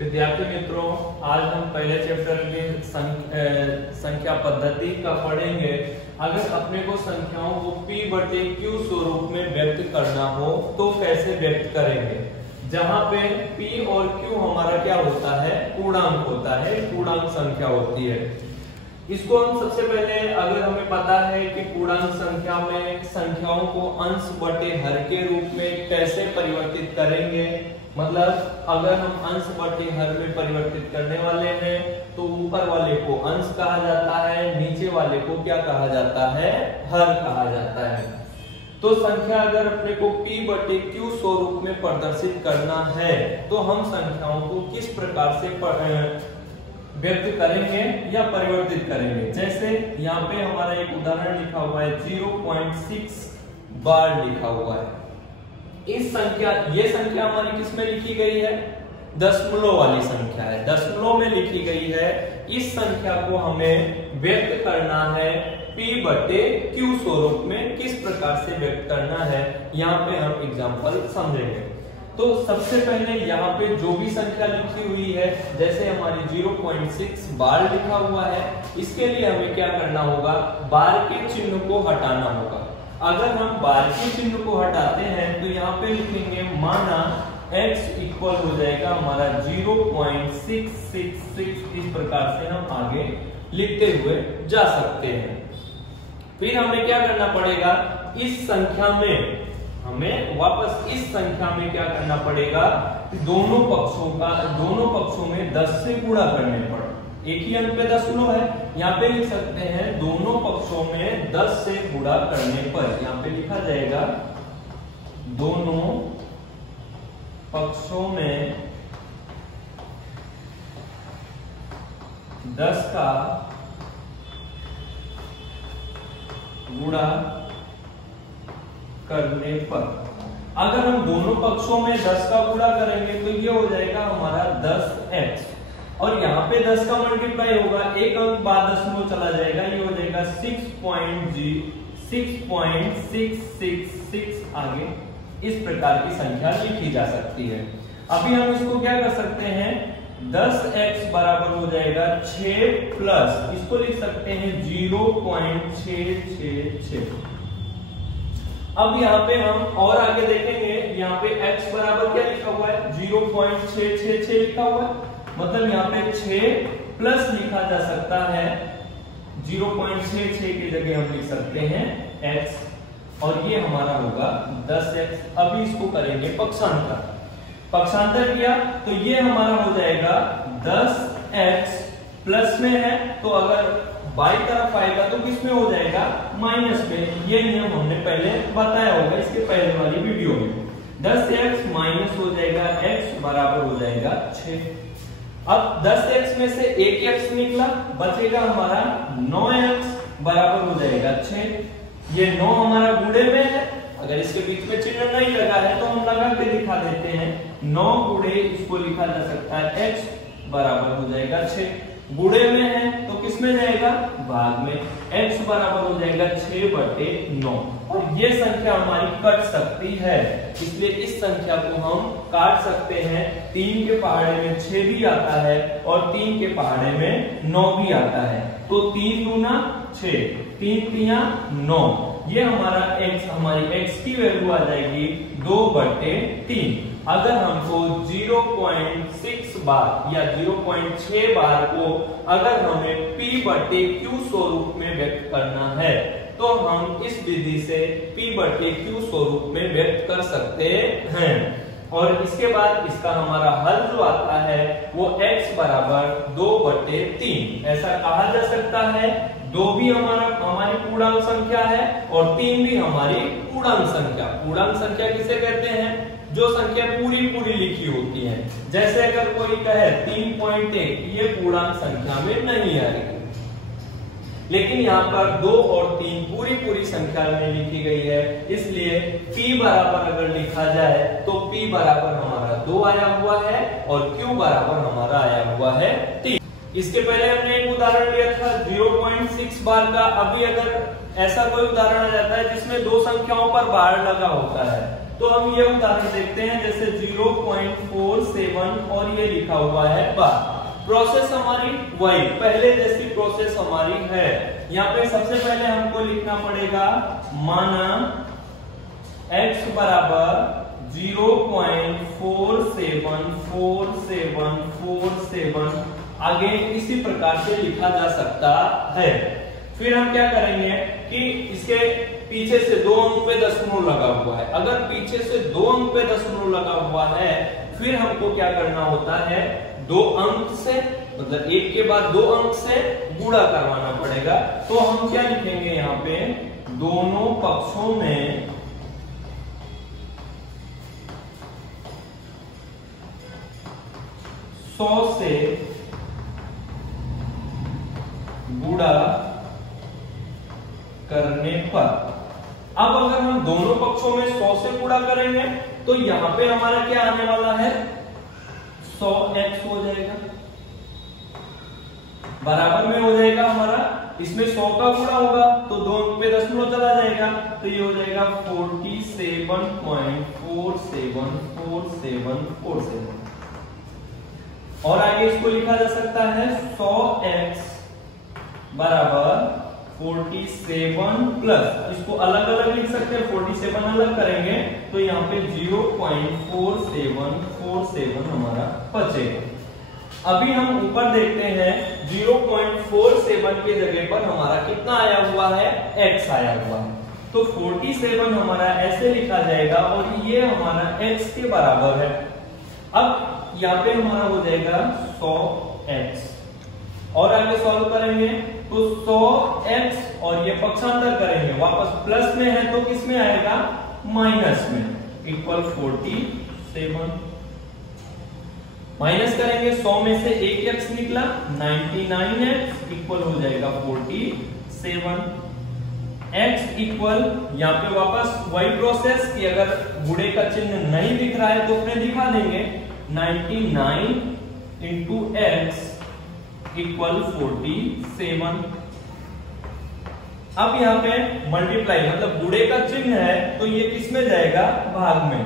विद्यार्थी मित्रों, आज हम पहले चैप्टर में संख्या पद्धति का पढ़ेंगे। अगर अपने को संख्याओं को p/q स्वरूप में व्यक्त करना हो तो कैसे व्यक्त करेंगे, जहां पे p और q हमारा क्या होता है, पूर्णांक होता है, पूर्णांक संख्या होती है। इसको हम सबसे पहले, अगर हमें पता है कि पूर्णांक संख्या में संख्याओं को अंश बटे हर के रूप में कैसे परिवर्तित करेंगे, मतलब अगर हम अंश बटे हर में परिवर्तित करने वाले हैं तो ऊपर वाले को अंश कहा जाता है, नीचे वाले को क्या कहा जाता है, हर कहा जाता है। तो संख्या अगर अपने को p/q स्वरूप में प्रदर्शित करना है तो हम संख्याओं को किस प्रकार से व्यक्त करेंगे या परिवर्तित करेंगे। जैसे यहाँ पे हमारा एक उदाहरण लिखा हुआ है, 0.6 बार लिखा हुआ है। इस संख्या, ये संख्या हमारी किस में लिखी गई है, दशमलव वाली संख्या है, दशमलव में लिखी गई है। इस संख्या को हमें व्यक्त करना है p/q स्वरूप में, किस प्रकार से व्यक्त करना है, यहाँ पे हम एग्जांपल समझेंगे। तो सबसे पहले यहाँ पे जो भी संख्या लिखी हुई है, जैसे हमारी 0.6 बार लिखा हुआ है, इसके लिए हमें क्या करना होगा, बार के चिन्ह को हटाना होगा। अगर हम बार के चिन्ह को हटाते हैं तो यहाँ पे लिखेंगे, माना x इक्वल हो जाएगा हमारा 0.666। इस प्रकार से हम आगे लिखते हुए जा सकते हैं। फिर हमें क्या करना पड़ेगा, इस संख्या में हमें वापस इस संख्या में क्या करना पड़ेगा, दोनों पक्षों में 10 से गुणा करने पर, एक ही अंक पे दशमलव है, यहाँ पे लिख सकते हैं दोनों पक्षों में 10 से गुणा करने पर, यहाँ पे लिखा जाएगा दोनों पक्षों में 10 का गुणा करने पर। अगर हम दोनों पक्षों में 10 का गुणा करेंगे तो ये हो जाएगा हमारा 10x, और यहाँ पे 10 का मल्टीप्लाई होगा, एक अंक बाद दशमलव चला जाएगा, ये हो जाएगा 6.666। आगे इस प्रकार की संख्या लिखी जा सकती है। अभी हम इसको क्या कर सकते हैं, 10x बराबर हो जाएगा 6 प्लस, इसको लिख सकते हैं 0.666। अब यहाँ पे हम और आगे देखेंगे, यहाँ पे x बराबर क्या लिखा हुआ है, 0.666 लिखा हुआ है, मतलब यहाँ पे 6 प्लस लिखा जा सकता है, 0.66 की जगह हम लिख सकते हैं x, और ये हमारा होगा 10x। अभी इसको करेंगे पक्षांतर, पक्षांतर किया तो ये हमारा हो जाएगा 10x प्लस में है, तो अगर बाई तरफ आएगा तो किस में हो जाएगा, माइनस में। ये नियम हमने पहले बताया होगा इसके पहले वाली वीडियो में। 10x माइनस हो जाएगा x बराबर हो जाएगा 6। अब 10x में से एक x निकला, बचेगा हमारा 9x बराबर हो जाएगा 6। ये 9 हमारा गुणे में है, अगर इसके बीच में चिन्ह नहीं लगा है तो हम लगा के दिखा देते हैं, 9 गुणे इसको लिखा जा सकता है x बराबर हो जाएगा 6। गुणे में है तो किस में जाएगा, भाग में, x बराबर हो जाएगा 6/9। और ये संख्या हमारी कट सकती है, इसलिए इस संख्या को हम काट सकते हैं। 3 के पहाड़े में 6 भी आता है और 3 के पहाड़े में 9 भी आता है, तो 3 दूना 6, 3 तिया 9। ये हमारा x, हमारी x की वैल्यू आ जाएगी 2/3। अगर हमको 0.6 बार या 0.6 बार को अगर हमें p/q स्वरूप में व्यक्त करना है तो हम इस विधि से p/q स्वरूप में व्यक्त कर सकते हैं। और इसके बाद इसका हमारा हल जो आता है वो x बराबर 2/3 ऐसा कहा जा सकता है। 2 भी हमारी पूर्णांक संख्या है और 3 भी हमारी पूर्णांक संख्या। पूर्णांक संख्या किसे कहते हैं, जो संख्या पूरी पूरी लिखी होती है। जैसे अगर कोई कहे 3.1, ये पूर्णांक संख्या में नहीं आएगी, लेकिन यहाँ पर 2 और 3 पूरी पूरी संख्या में लिखी गई है, इसलिए p बराबर अगर लिखा जाए तो p बराबर हमारा 2 आया हुआ है और q बराबर हमारा आया हुआ है 3। इसके पहले हमने एक उदाहरण लिया था 0.6 बार का। अभी अगर ऐसा कोई उदाहरण आ जाता है जिसमें 2 संख्याओं पर बार लगा होता है, तो हम ये उदाहरण देखते हैं, जैसे 0.47 और ये लिखा हुआ है बार। प्रोसेस हमारी वही पहले जैसी प्रोसेस हमारी है। यहाँ पे सबसे पहले हमको लिखना पड़ेगा माना x बराबर 0.474747 आगे इसी प्रकार से लिखा जा सकता है। फिर हम क्या करेंगे कि इसके पीछे से 2 अंक पे दशमलव लगा हुआ है। अगर पीछे से 2 अंक पे दशमलव लगा हुआ है, फिर हमको क्या करना होता है, 2 अंक से मतलब 1 के बाद 2 अंक से गुणा करवाना पड़ेगा। तो हम क्या लिखेंगे यहाँ पे, दोनों पक्षों में 100 से गुणा करने पर। अब अगर हम दोनों पक्षों में 100 से गुणा करेंगे तो यहां पे हमारा क्या आने वाला है, 100x हो जाएगा, बराबर में हो जाएगा हमारा, इसमें 100 का गुणा होगा तो 2 अंक पे दशमलव चला जाएगा, तो ये हो जाएगा 47.474747। और आगे इसको लिखा जा सकता है 100x बराबर 47 प्लस, इसको अलग अलग लिख सकते हैं, 47 अलग करेंगे तो यहाँ पे 0.4747 हमारा बचेगा। अभी हम ऊपर देखते हैं 0.47 की जगह पर हमारा कितना आया हुआ है, x आया हुआ है, तो 47 हमारा ऐसे लिखा जाएगा और ये हमारा x के बराबर है। अब यहाँ पे हमारा हो जाएगा 100x और आगे सॉल्व करेंगे तो 100x और ये पक्षांतर करेंगे, वापस प्लस में है तो किस में आएगा, माइनस में, इक्वल 47। माइनस करेंगे 100 में से 1x निकला, 99x इक्वल हो जाएगा 47। x इक्वल यहाँ पे वापस वही प्रोसेस कि अगर गुणे का चिन्ह नहीं दिख रहा है तो फिर दिखा देंगे, 99 इंटू x इक्वल 47। अब यहाँ पे मल्टीप्लाई मतलब गुणे का चिन्ह है तो ये किस में जाएगा, भाग में,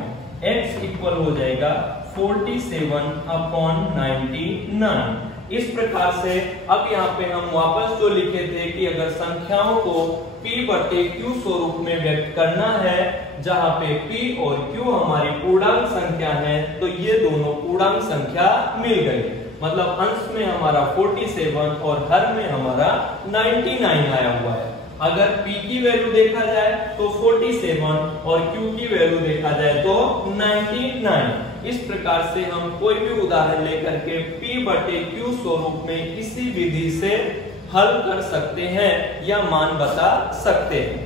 x इक्वल हो जाएगा 47/99। इस प्रकार से अब यहाँ पे हम वापस जो लिखे थे कि अगर संख्याओं को p बटे q स्वरूप में व्यक्त करना है, जहां पे p और q हमारी पूर्णांक संख्या है, तो ये दोनों पूर्णांक संख्या मिल गई, मतलब अंश में हमारा 47 और हर में हमारा 99 आया हुआ है। अगर p की वैल्यू देखा जाए तो 47 और q की वैल्यू देखा जाए तो 99। इस प्रकार से हम कोई भी उदाहरण लेकर के p बटे q स्वरूप में इसी विधि से हल कर सकते हैं या मान बता सकते हैं।